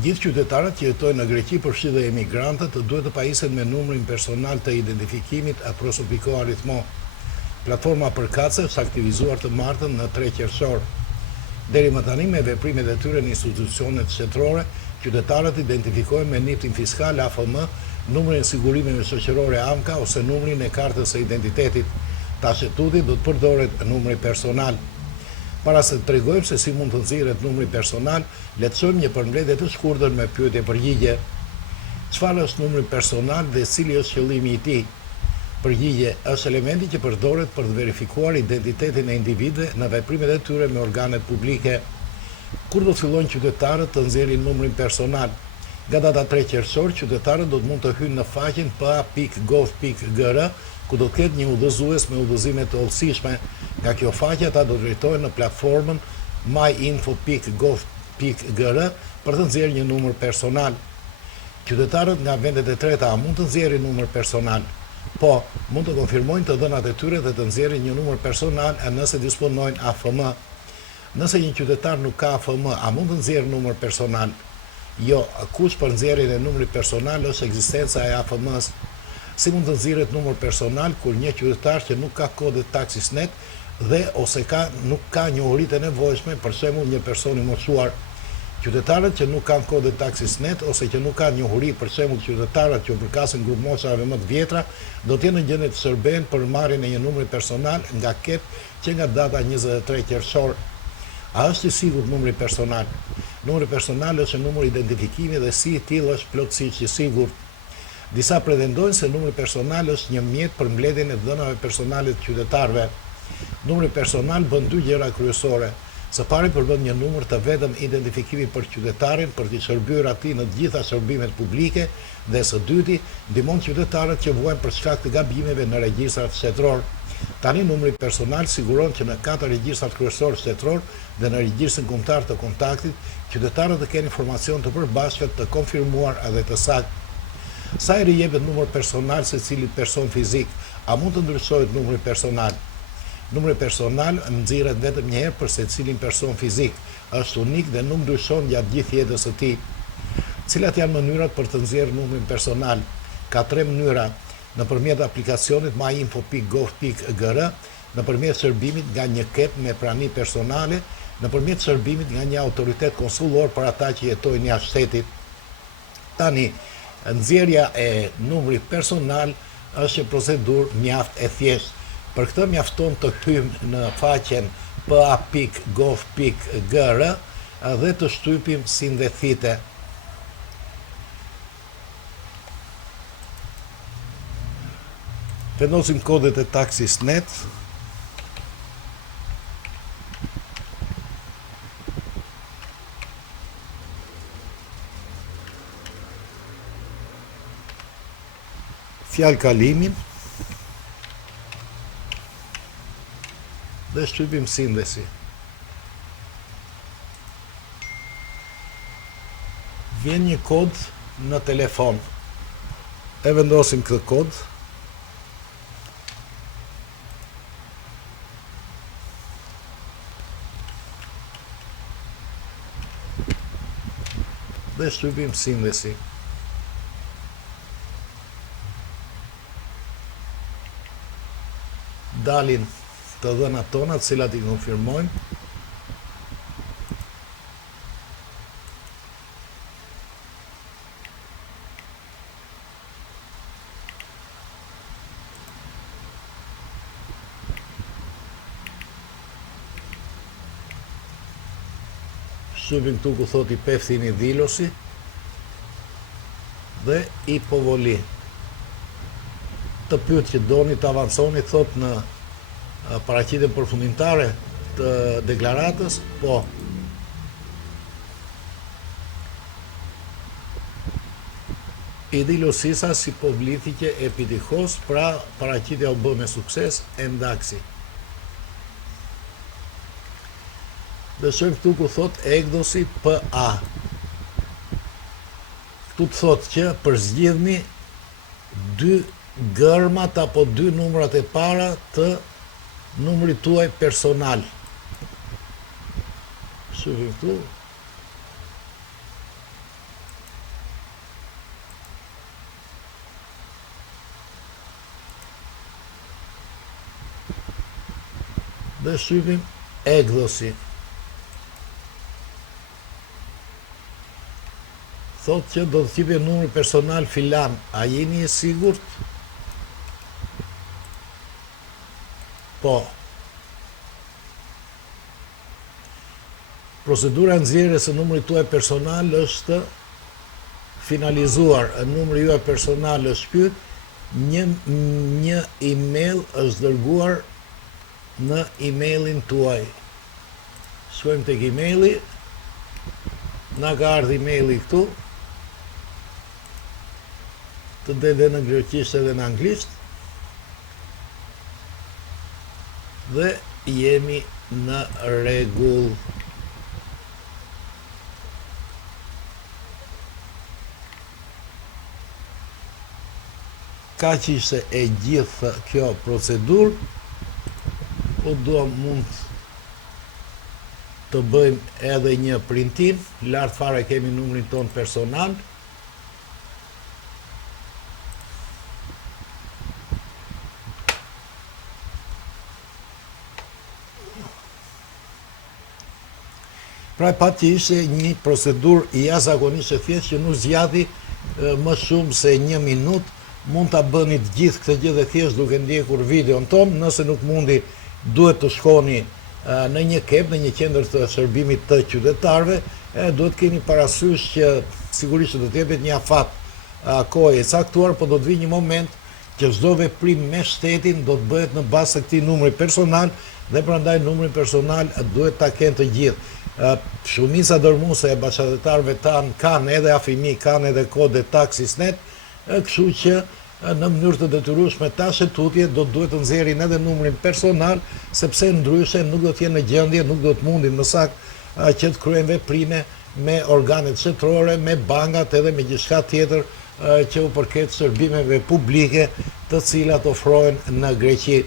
Gjithë qytetarët që jetojnë në Greqi, përfshi dhe emigrantët, duhet të pajisen me numrin personal të identifikimit a prosopiko arithmo. Platforma përkatëse është aktivizuar të martën në 3 qershor. Deri më tani me veprimet e tyre në institucionet shtetërore, qytetarët identifikohen me NIP-in fiskal AFM, numrin e sigurimeve shoqërore AMKA ose numrin e kartës së identitetit. Tashetuti do të përdoret numri personal. Para se të tregojmë se si mund të nxirret numri personal, lehtësojmë një përmbledhje të shkurtër me pyetje-përgjigje. Çfarë është numri personal dhe cili është qëllimi i tij? Përgjigje: është elementi që përdoret për të verifikuar identitetin e individëve në veprimet e tyre me organet publike. Kur do fillojnë qytetarët të nxjerrin numrin personal? Nga data 3 qershor, qytetarët do të mund të hyjnë në faqen pa.gov.gr, ku do të ketë një udhëzues me udhëzime të hollësishme. Nga kjo faqe ata do drejtohen në platformën myinfo.gov.gr për të nxjerrë një numër personal. Qytetarët nga vendet e treta mund të nxjerrin numër personal. Po, mund të konfirmojnë të dhënat e tyre dhe të nxjerrin një numër personal nëse disponojnë AFM. Nëse një qytetar nuk ka AFM, a mund të nxjerrë numër personal? Jo, kush për nxjerrjen e numrit personal është ekzistenca e AFM-s. Si mund të nxirret numër personal kur një qytetar që nuk ka kodë Taxisnet dhe ose nuk ka njohuritë e nevojshme, për shembull një person i moshuar. Qytetarët që nuk kanë kodë Taxisnet ose që nuk kanë njohuri, për shembull qytetarët që përkasin grup moshave më të vjetra, do të jenë në gjendje të shërbejnë për marrjen e një numri personal nga KEP që nga data 23 qershor. A është i sigurt numri personal? Numri personal është numri identifikimi dhe si i tillë është plotësisht i sigurt. Disa pretendojnë se numri personal është një mjet për mbledhjen e dhënave personale të qytetarëve. Numri personal bën dy gjëra kryesore. Së pari përbën një numër të vetëm identifikimi për qytetarin për të shërbyer atij në të gjitha shërbimet publike dhe së dyti ndihmon qytetarët që vuajnë për shkak të gabimeve në regjistrat shtetëror. Tani numri personal siguron që në 4 regjistrat kryesor shtetëror dhe në regjistrin kombëtar të kontaktit, qytetarët të kenë informacion të përbashkët, të konfirmuar edhe të saktë. Sa herë jepet numër personal secilit person fizik? A mund të ndryshohet numri personal? Numri personal nxirret vetëm një herë për secilin person fizik. Është unik dhe nuk ndryshon gjatë gjithë jetës së tij. Cilat janë mënyrat për të nxjerrë numrin personal? Ka 3 mënyra: nëpërmjet aplikacionit myinfo.gov.gr, nëpërmjet shërbimit nga një KEP me prani personale, nëpërmjet shërbimit nga një autoritet konsullor për ata që jetojnë jashtë shtetit. Tani, nxjerrja e numrit personal është një procedurë mjaft e thjeshtë. Për këtë mjafton të hyjmë në faqen pa.gov.gr dhe të shtypim si ndethite. Vendosim kodet e Taxisnet. Fjalë kalimin dhe shtypim sindesi. Vjen një kod në telefon. E vendosim këtë kod. Dhe shtypim sindesi. Dalin të dhënat tona, të cilat i konfirmojmë. Shtypim këtu ku thot i pefthini dhilosi dhe i povoli. Të pyet që doni të avanconi, thot në paraqitjen përfundimtare të deklaratës, po. I dhilosisa si povlithike e pitihos, pra paraqitja u bë me sukses e ndaksi. Dhe shojmë këtu ku thot ekdosi PA. Këtu të thot që përzgjidhni 2 gërmat apo 2 numrat e para të numrit tuaj personal. Shofim këtu. dhe shtypim Ekdhosi. Thot që do të tipe numri personal filan, a jeni e sigurt? Po. Procedura nxjerrjes së numrit tuaj personal është finalizuar, numri juaj personal është pyet, një email është dërguar në emailin tuaj. Shkojmë tek emaili, na ka ardhur emaili këtu, të dhe në greqisht edhe në anglisht, dhe jemi në rregull. Ka që ishte e gjithë kjo procedur, po mund të bëjmë edhe një printim, lartë fare kemi numrin ton personal, pra pa që ishte një procedur i jashtëzakonisht e thjeshtë që nuk zgjati më shumë se 1 minutë, mund ta bëni të gjithë këtë gjë dhe thjesht duke ndjekur videon ton, nëse nuk mundi duhet të shkoni në një kep, në një qendër të shërbimit të qytetarëve, duhet keni parasysh që sigurisht do të jepet një afat kohë e caktuar, por do të vijë një moment që çdo veprim me shtetin do të bëhet në bazë të këtij numri personal dhe prandaj numrin personal duhet ta kenë të gjithë. Shumica dërmuese e bashkëtarëve tan kanë edhe afimi, kanë edhe kode Taxisnet, kështu që në mënyrë të detyrueshme ta shëtutje do të duhet të nxjerrin edhe numrin personal, sepse ndryshe nuk do të jenë në gjendje, nuk do të mundin më saktë që të kryejnë veprime me organet shtetërore, me bankat edhe me gjithçka tjetër që u përket shërbimeve publike të cilat ofrohen në Greqi.